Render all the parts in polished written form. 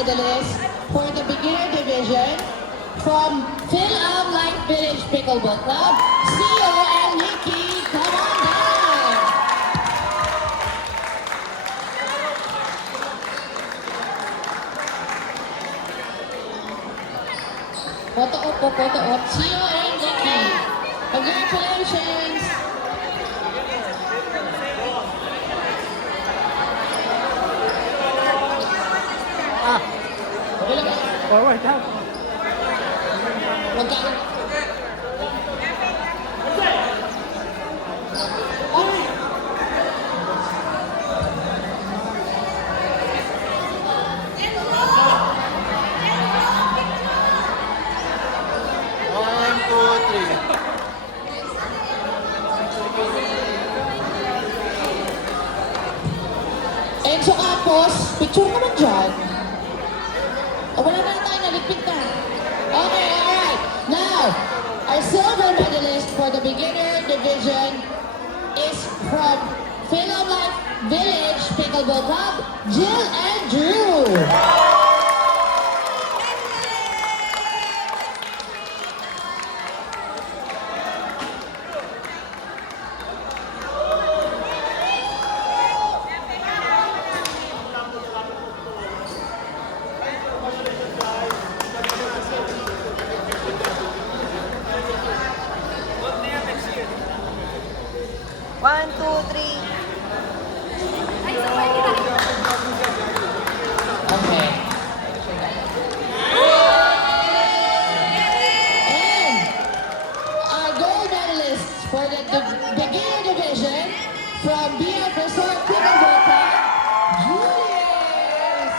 medalist for the beginner division from Phil-Am Light Village Pickleball Club, Sio and Nikki. Come on down. Photo op po, photo op. Sio and Nikki. Congratulations. Forward down. Magkano? Enzo Campos, picture naman dyan. O, wala na tayo, naligpit na. Okay, alright. Now, our silver medalist for the beginner division is from Phil-Am Light Village Pickleball Club, Jill and Drew. One, two, three. Okay. And our gold medalist for the beginner division from BF Resort Pickleball Club, Julius.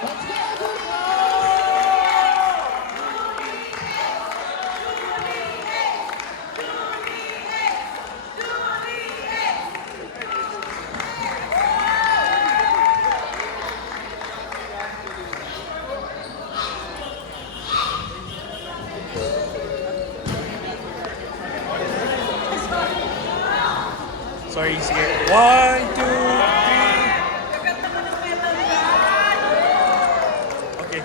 Let's go, Julius. Sorry, sige. 1, 2, 3. Okay.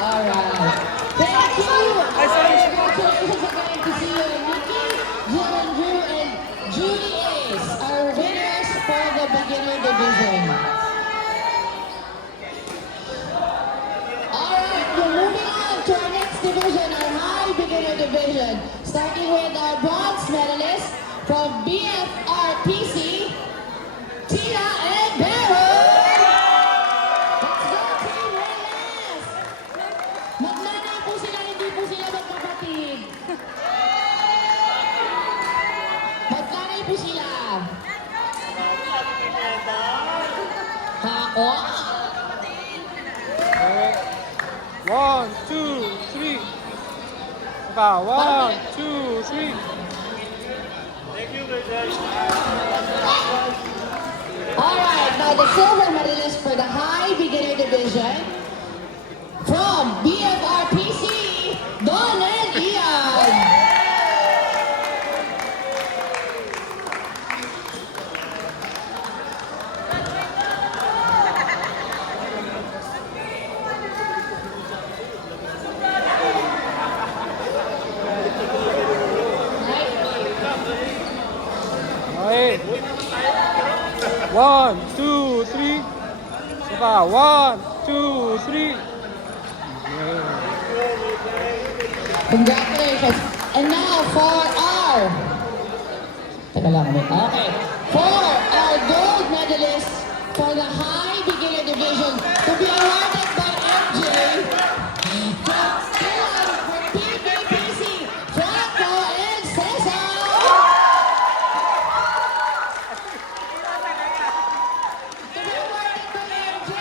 Alright. Thank you. Ay, sorry. Congratulations again to see you, Nikki, Jill and Drew, and Julie is our winners for the beginner division. Alright, we're moving on to our next division, our high beginner division. Starting with our bronze medalist from BFRPC, Tina and Baron. Let's go, Team Reyes! Magnanay po sila, hindi po sila magkapatid. Magkanay po sila. Ha? O? 1, 2, 3. Saka, 1, 2, 3. Alright, now the silver medalist for the high beginner division from BFRPC, Don and Ian. Okay. 1, 2, 3. Saka, 1, 2, 3. Congratulations. And now for our... Teka lang, wait. Okay. For our gold medalist for the high beginner division to be awarded by MJ from PVPC, Franco and Cesar. To be awarded by MJ.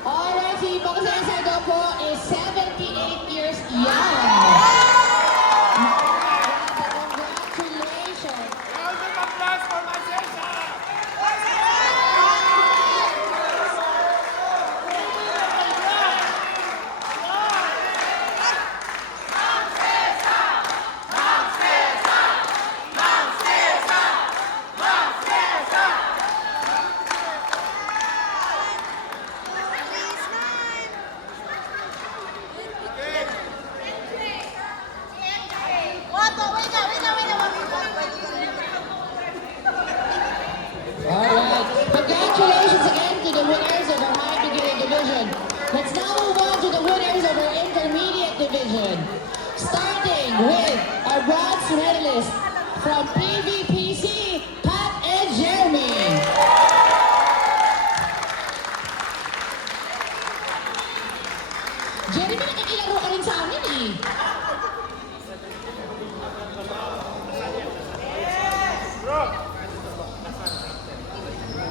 Alright, si Bang Cesar daw po is 78 years young. Congratulations. Round of applause for myself. from PVPC, Pat and Jeremy. Jeremy, nakikilaro ka rin sa amin eh.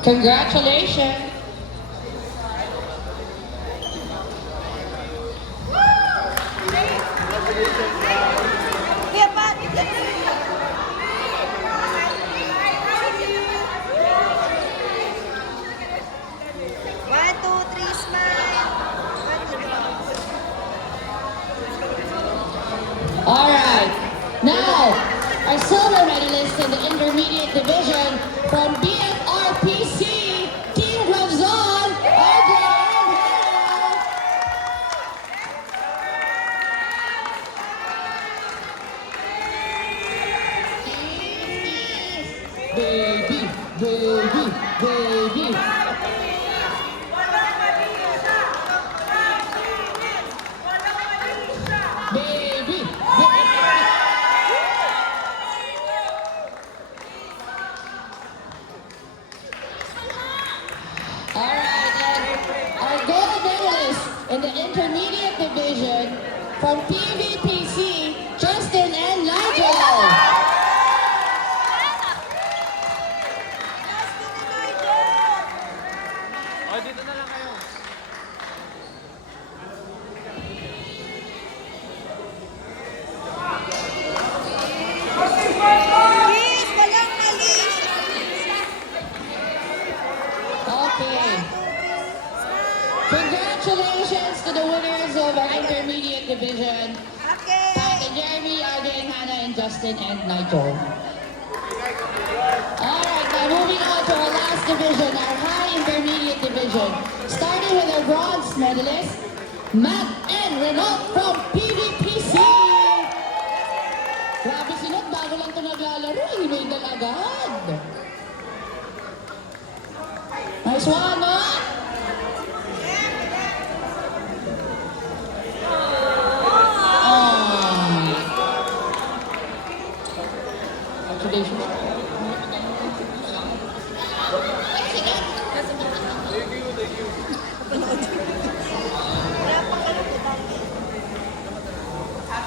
Congratulations. Kuya Pat! One, two, three, smile! One, two, three. All right. Now, our silver medalist in the intermediate division from BFRPC, Team Gloves On, RJ and Hannah. Baby, baby, baby. Baby, baby. Alright, and our gold medalist in the intermediate division from PVPC, Justin and Nigel. O, dito na lang kayo. Please, walang alis! Okay. Congratulations to the winners of our intermediate division, Okay! Pat and Jeremy, RJ and Hannah, and Justin and Nigel. Alright, now moving on to our last division, our high intermediate division. Starting with our bronze medalist, Matt and Renault from PVPC. Grabe sinot, bago lang ito naglalaro, hinidal agad. Nice one, no? Congratulations.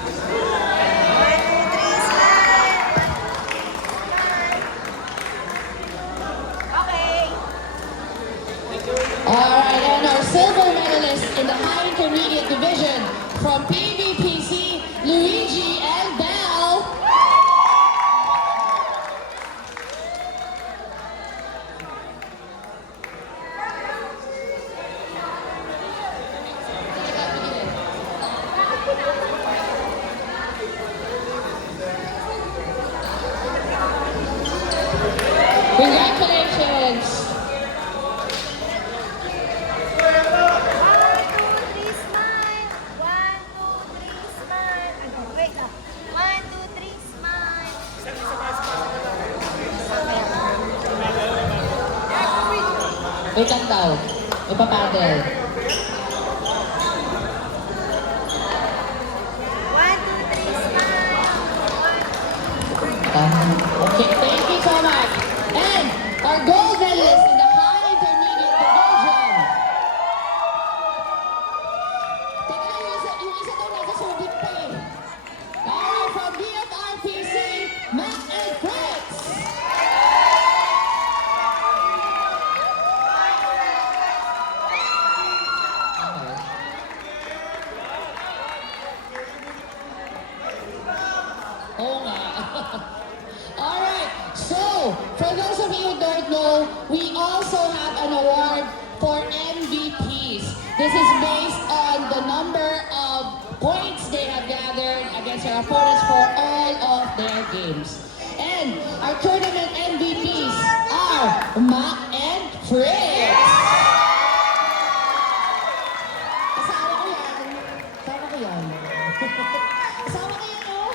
One, two, three, smile! Okay! Alright, and our silver medalist in the high intermediate division from PVPC, Luigi and Bell. Congratulations. One, two, three, smile! One, two, three, smile! Wait lang. One, two, three, smile! Wait lang daw. Ipapadel. One, two, three, smile! Okay, thank you so much. And our gold medalist in the high intermediate division. Teka lang, yung isa daw nasa subit pa eh. Alright, from BFRPC, Matt and Fritz. Oo nga. Alright, so for those of you who don't know, we also have an award for MVPs. This is based on the number of points they have gathered against their opponents for all of their games. And our tournament MVPs are Mac and Fritz. Kasama ko yan. Kasama ko yan. Kasama ko yan, oh.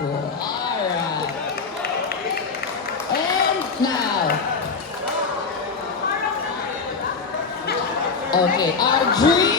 Alright. Okay, our dream